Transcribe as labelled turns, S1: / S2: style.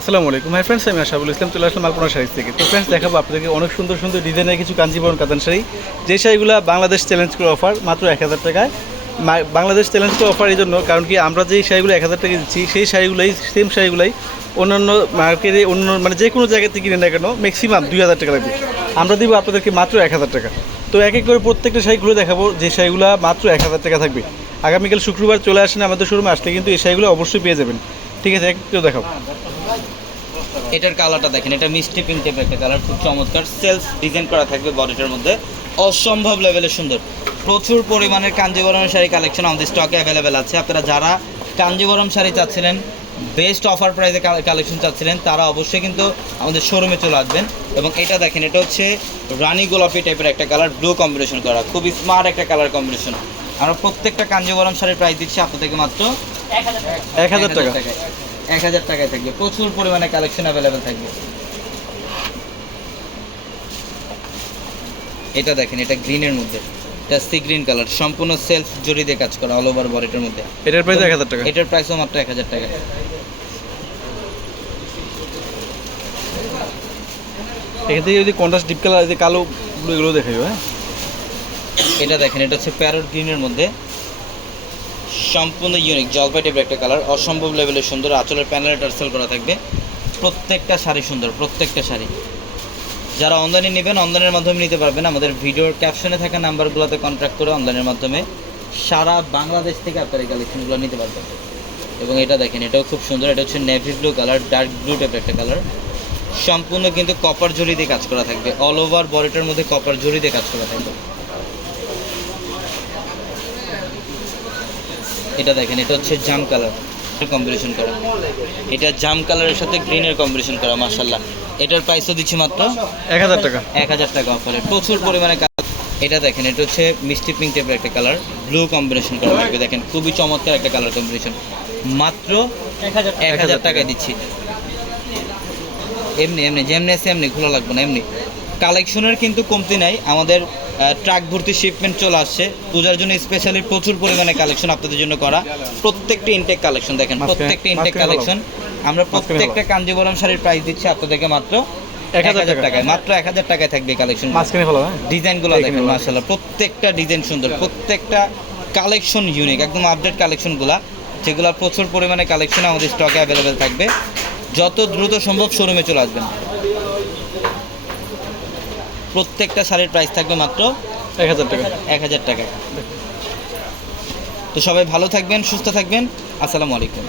S1: আসসালামু আলাইকুম। Hi friends আমি আশাবুল ইসলাম, চলে আসলাম আলপনা শাড়ি থেকে। তো ফ্রেন্ডস দেখাবো আপনাদেরকে অনেক সুন্দর সুন্দর ডিজাইনের কিছু কাঞ্জিবরণ কাতান শাড়ি। যে শাড়িগুলো বাংলাদেশ চ্যালেঞ্জ করে অফার মাত্র এক হাজার টাকায়। বাংলাদেশ চ্যালেঞ্জ করে অফার এই জন্য, কারণ কি আমরা যেই শাড়িগুলো এক হাজার টাকা দিচ্ছি, সেই শাড়িগুলোই সেম শাড়িগুলোই অন্যান্য মার্কেটে অন্য মানে যে কোনো জায়গাতে কিনে না কেন ম্যাক্সিমাম দুই হাজার টাকা লাগবে। আমরা দিব আপনাদেরকে মাত্র এক হাজার টাকা। তো এক এক করে প্রত্যেকটা শাড়িগুলো দেখাবো, যে শাড়িগুলো মাত্র এক হাজার টাকা থাকবে। আগামীকাল শুক্রবার চলে আসেন আমাদের শোরুমে আসলে কিন্তু এই শাড়িগুলো অবশ্যই পেয়ে যাবেন। ঠিক আছে এক একটু দেখাবো
S2: এটার কালারটা দেখেন, এটা মিষ্টি পিঙ্ক টাইপের একটা কালার, খুব চমৎকার। সেলফ ডিজাইন করা থাকবে বডিটার মধ্যে। অসম্ভব লেভেলের সুন্দর। প্রচুর পরিমাণের কাঞ্জিবরম শাড়ি কালেকশন আমাদের স্টকে অ্যাভেলেবেল আছে। আপনারা যারা কাঞ্জিবরম শাড়ি চাচ্ছিলেন বেস্ট অফার প্রাইসে কালেকশন চাচ্ছিলেন, তারা অবশ্যই কিন্তু আমাদের শোরুমে চলে আসবেন। এবং এটা দেখেন, এটা হচ্ছে রানী গোলাপি টাইপের একটা কালার ব্লু কম্বিনেশন করা। খুবই স্মার্ট একটা কালার কম্বিনেশন আমরা প্রত্যেকটা কাঞ্জিবরম শাড়ির প্রাইস দিচ্ছি আপনাদেরকে মাত্র
S1: এক হাজার টাকা।
S2: এক হাজার টাকায় থাকবে। প্রচুর পরিমাণে কালেকশন অ্যাভেলেবেল থাকবে। এটা দেখেন এটা গ্রিনের মধ্যে। এটা সি গ্রিন কালার সম্পূর্ণ সেলফ জড়ি দিয়ে কাজ করা অল ওভার বডিটার মধ্যে।
S1: এটার প্রাইস এক হাজার টাকা।
S2: এটার প্রাইসও মাত্র এক হাজার টাকা।
S1: এখান থেকে যদি কন্ট্রাস্ট ডিপ কালার যে কালো এগুলো দেখাইও হ্যাঁ?
S2: এটা দেখেন এটা হচ্ছে প্যারট গ্রিনের মধ্যে। সম্পূর্ণ ইউনিক জলপাই টাইপের একটা কালার অসম্ভব লেভেলের সুন্দর, আঁচলের প্যানেলে টার্সেল করা থাকবে। প্রত্যেকটা শাড়ি সুন্দর, প্রত্যেকটা শাড়ি। যারা অনলাইনে নেবেন অনলাইনের মাধ্যমে নিতে পারবেন। আমাদের ভিডিওর ক্যাপশনে থাকা নাম্বারগুলোতে কন্ট্যাক্ট করে অনলাইনের মাধ্যমে সারা বাংলাদেশ থেকে আপনার এই কালেকশনগুলো নিতে পারবেন। এবং এটা দেখেন, এটাও খুব সুন্দর, এটা হচ্ছে navy blue colour dark blue টাইপের একটা কালার সম্পূর্ণ কিন্তু কপার জড়ি দিয়ে কাজ করা থাকবে। অল ওভার বডিটার মধ্যে কপার জড়ি দিয়ে কাজ করা থাকবে। এটা দেখেন এটা হচ্ছে জাম কালার। কম্বিনেশন করা। এটা জাম কালারের সাথে গ্রিনের কম্বিনেশন করা মার্শাল্লাহ এটার প্রাইসও দিচ্ছি মাত্র
S1: এক হাজার টাকা।
S2: এক হাজার টাকা অফারে প্রচুর পরিমাণে এটা দেখেন এটা হচ্ছে মিষ্টি পিঙ্ক টাইপের একটা কালার। ব্লু কম্বিনেশন করা থাকবে দেখেন। খুবই চমৎকার একটা কালার কম্বিনেশন মাত্র এক হাজার টাকায় দিচ্ছি। এমনি এমনি যেমনি আছে এমনি খোলা লাগবে না এমনি। কালেকশনের কিন্তু কমতি নাই। আমাদের ট্রাক ভর্তি শিপমেন্ট চলে আসছে। পূজার জন্য স্পেশালি প্রচুর পরিমাণে কালেকশন আপনাদের জন্য করা। প্রত্যেকটা ইনটেক কালেকশন দেখেন প্রত্যেকটা ইনটেক কালেকশন আমরা প্রত্যেকটা কাঞ্জিবরম শাড়ির প্রাইস দিচ্ছি আপনাদেরকে মাত্র
S1: এক হাজার
S2: টাকায় মাত্র এক হাজার টাকায় থাকবে কালেকশন
S1: মাঝখানে ভালো
S2: ডিজাইনগুলো দেখেন
S1: ভালো।
S2: প্রত্যেকটা ডিজাইন সুন্দর প্রত্যেকটা কালেকশন ইউনিক একদম আপডেট কালেকশনগুলা যেগুলো প্রচুর পরিমাণে কালেকশন আমাদের স্টকে অ্যাভেলেবেল থাকবে। যত দ্রুত সম্ভব শোরুমে চলে আসবেন। প্রত্যেকটা শাড়ির প্রাইস থাকবে মাত্র
S1: এক হাজার টাকা।
S2: এক হাজার টাকা তো সবাই ভালো থাকবেন সুস্থ থাকবেন। আসসালামু আলাইকুম।